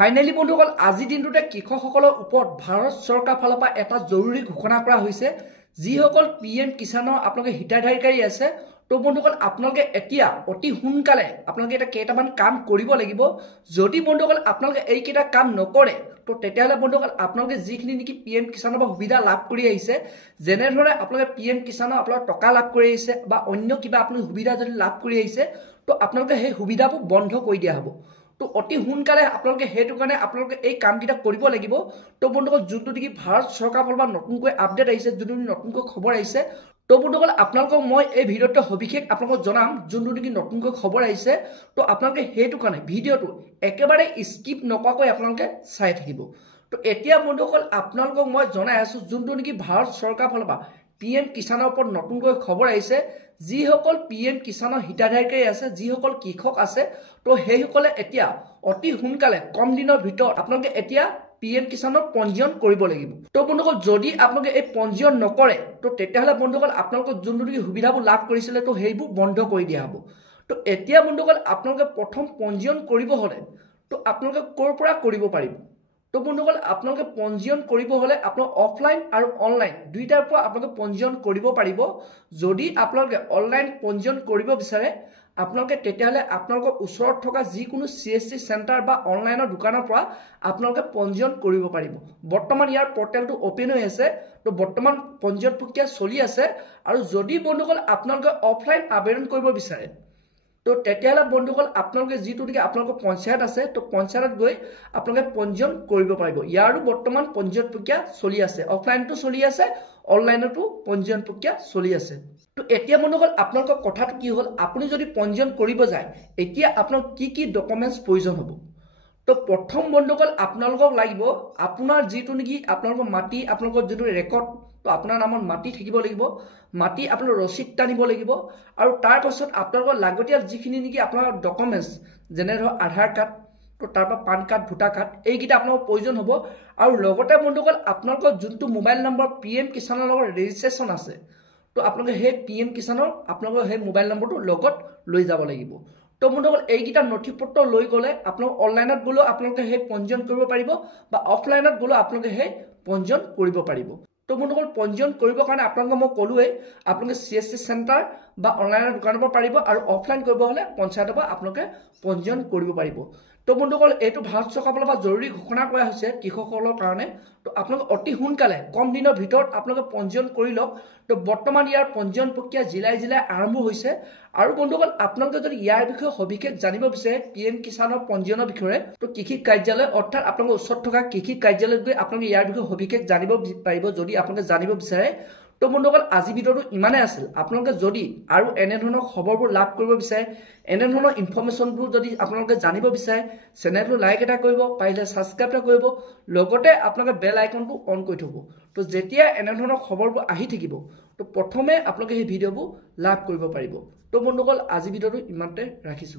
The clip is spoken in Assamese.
ফাইনালি বন্ধুসকল আজি দিনটোতে কৃষকসকলৰ ওপৰত ভাৰত চৰকাৰ ফালৰ পৰা এটা জৰুৰী ঘোষণা কৰা হৈছে যিসকল পিএম কিষাণৰ আপোনালোকে হিতাধিকাৰী আছে তো বন্ধুসকল আপোনালোকে এতিয়া অতি সোনকালে আপোনালোকে এটা কেইটামান কাম কৰিব লাগিব যদি বন্ধুসকল আপোনালোকে এই কেইটা কাম নকৰে তো তেতিয়াহলে বন্ধুসকল আপোনালোকে যিখিনি নেকি পিএম কিষাণৰ পৰা সুবিধা লাভ কৰি আহিছে যেনে ধৰণে আপোনালোকে পিএম কিষাণৰ আপোনালোকে টকা লাভ কৰি আহিছে বা অন্য কিবা আপুনি সুবিধা যদি লাভ কৰি আহিছে তো আপোনালোকে সেই সুবিধাবোৰ বন্ধ কৰি দিয়া হ'ব তো অতি সোনকালে আপোনালোকে হেতু কাৰণে আপোনালোকে এই কামকিটা কৰিব লাগিব তো বন্ধুসকল যোনটো নেকি ভাৰত চৰকাৰ ফালৰ পৰা নতুনকৈ আপডেট আহিছে যোনটো নতুনকৈ খবৰ আহিছে তো বন্ধুসকল আপোনালোকক মই এই ভিডিঅ'টো সবিশেষ আপোনালোকক জনাম যোনটো নেকি নতুনকৈ খবৰ আহিছে তো আপোনালোকে হেতু কাৰণে ভিডিঅ'টো একেবাৰে স্কিপ নকৰাকৈ আপোনালোকে চাই থাকিব তো এতিয়া বন্ধুসকল আপোনালোকক মই জনাই আছো যোনটো নেকি ভাৰত চৰকাৰ ফালৰ পৰা পিএম কিষাণৰ ওপৰত নতুনকৈ খবৰ আহিছে যিসকল পিএম কিষাণৰ হিতাধিকাৰী আছে যিসকল কৃষক আছে তো সেইসকলে এতিয়া অতি সোনকালে কম দিনৰ ভিতৰত আপোনালোকে এতিয়া পিএম কিষাণৰ পঞ্জীয়ন কৰিব লাগিব তো বন্ধুসকল যদি আপোনালোকে এই পঞ্জীয়ন নকৰে তো তেতিয়াহলে বন্ধুসকল আপোনালোকৰ যোনটো সুবিধাবোৰ লাভ কৰিছিলে তো সেইবোৰ বন্ধ কৰি দিয়া হ'ব তো এতিয়া বন্ধুসকল আপোনালোকে প্ৰথম পঞ্জীয়ন কৰিব হলে তো আপোনালোকে ক'ৰ পৰা কৰিব পাৰিব তো বন্ধুসকল আপোনালোকে পঞ্জীয়ন কৰিব হলে আপোনালোক অফলাইন আৰু অনলাইন দুইটাৰ পৰা আপোনালোকে পঞ্জীয়ন কৰিব পাৰিব যদি আপোনালোকে অনলাইন পঞ্জীয়ন কৰিব বিচাৰে আপোনালোকে তেতিয়াহলে আপোনালোকৰ ওচৰত থকা যিকোনো সিএসসি সেন্টাৰ বা অনলাইনৰ দোকানৰ পৰা আপোনালোকে পঞ্জীয়ন কৰিব পাৰিব বৰ্তমান ইয়াৰ পৰ্টেলটো ওপেন হৈ আছে তো বৰ্তমান পঞ্জীয়ন প্ৰক্ৰিয়া চলি আছে আৰু যদি বন্ধুসকল আপোনালোকে অফলাইন আবেদন কৰিব বিচাৰে তো তেতিয়াহলে বন্ধুসকল আপোনালোকে যিটো নেকি আপোনালোকৰ পঞ্চায়ত আছে তো পঞ্চায়তত গৈ আপোনালোকে পঞ্জীয়ন কৰিব পাৰিব ইয়াৰো বৰ্তমান পঞ্জীয়ন প্ৰক্ৰিয়া চলি আছে অফলাইনটো চলি আছে অনলাইনতো পঞ্জীয়ন প্ৰক্ৰিয়া চলি আছে তো এতিয়া বন্ধুসকল আপোনালোকৰ কথাটো কি হ'ল আপুনি যদি পঞ্জীয়ন কৰিব যায় এতিয়া আপোনাক কি ডকুমেন্টছ প্ৰয়োজন হ'ব তো প্ৰথম বন্ধুসকল আপোনালোকক লাগিব আপোনাৰ যিটো নেকি আপোনালোকৰ মাটি আপোনালোকৰ যিটো ৰেকৰ্ড তো আপোনাৰ নামত মাটি থাকিব লাগিব মাটি আপোনাৰ ৰচিদ টানিব লাগিব আৰু তাৰ পাছত আপোনালোকৰ লাগতিয়াল যিখিনি নেকি আপোনাৰ ডকুমেন্টছ যেনে ধৰ আধাৰ কাৰ্ড তো তাৰ পৰা পান কাৰ্ড ভোটাৰ কাৰ্ড এইকেইটা আপোনালোকৰ প্ৰয়োজন হ'ব আৰু লগতে বন্ধুসকল আপোনালোকৰ যোনটো মোবাইল নম্বৰ পিএম কিষাণৰ লগত ৰেজিষ্ট্ৰেচন আছে তো আপোনালোকে সেই পিএম কিষাণৰ আপোনালোকৰ সেই মোবাইল নম্বৰটো লগত লৈ যাব লাগিব তো বন্ধুসকল এইকেইটা নথিপত্ৰ লৈ গ'লে আপোনালোক অনলাইনত গ'লেও আপোনালোকে সেই পঞ্জীয়ন কৰিব পাৰিব বা অফলাইনত গ'লেও আপোনালোকে সেই পঞ্জীয়ন কৰিব পাৰিব তো বন্ধুসকল পঞ্জীয়ন কৰিবৰ কাৰণে আপোনালোকে মই ক'লোৱে আপোনালোকে সিএসসি সেন্টাৰ বা অনলাইনৰ দোকানৰ পৰা পাৰিব আৰু অফলাইন কৰিব হলে পঞ্চায়তৰ পৰা আপোনালোকে পঞ্জীয়ন কৰিব পাৰিব তো বন্ধুসকল এইটো ভাৰত চৰকাৰৰ ফালৰ পৰা জৰুৰী ঘোষণা কৰা হৈছে কৃষকসকলৰ কাৰণে তো আপোনালোকে অতি সোনকালে কম দিনৰ ভিতৰত আপোনালোকে পঞ্জীয়ন কৰি লওক তো বৰ্তমান ইয়াৰ পঞ্জীয়ন প্ৰক্ৰিয়া জিলাই আৰম্ভ হৈছে আৰু বন্ধুসকল আপোনালোকে যদি ইয়াৰ বিষয়ে সবিশেষ জানিব বিচাৰে পিএম কিষাণৰ পঞ্জীয়নৰ বিষয়ে তো কৃষি কাৰ্যালয় অৰ্থাৎ আপোনালোকৰ ওচৰত থকা কৃষি কাৰ্যালয়ত গৈ আপোনালোকে ইয়াৰ বিষয়ে সবিশেষ জানিব পাৰিব যদি আপোনালোকে জানিব বিচাৰে তো বন্ধুসকল আজি ভিডিঅ'টো ইমানে আছিল আপোনালোকে যদি আৰু এনে ধৰণৰ খবৰবোৰ লাভ কৰিব বিচাৰে এনে ধৰণৰ ইনফৰমেশনবোৰ যদি আপোনালোকে জানিব বিচাৰে চেনেলটো লাইক এটা কৰিব পাৰিলে সাবস্ক্ৰাইব এটা কৰিব লগতে আপোনালোকে বেল আইকনটো অন কৰি থব তো যেতিয়া এনে ধৰণৰ খবৰবোৰ আহি থাকিব তো প্ৰথমে আপোনালোকে এই ভিডিঅ'বোৰ লাভ কৰিব পাৰিব তো বন্ধুসকল আজি ভিডিঅ'টো ইমানতে ৰাখিছো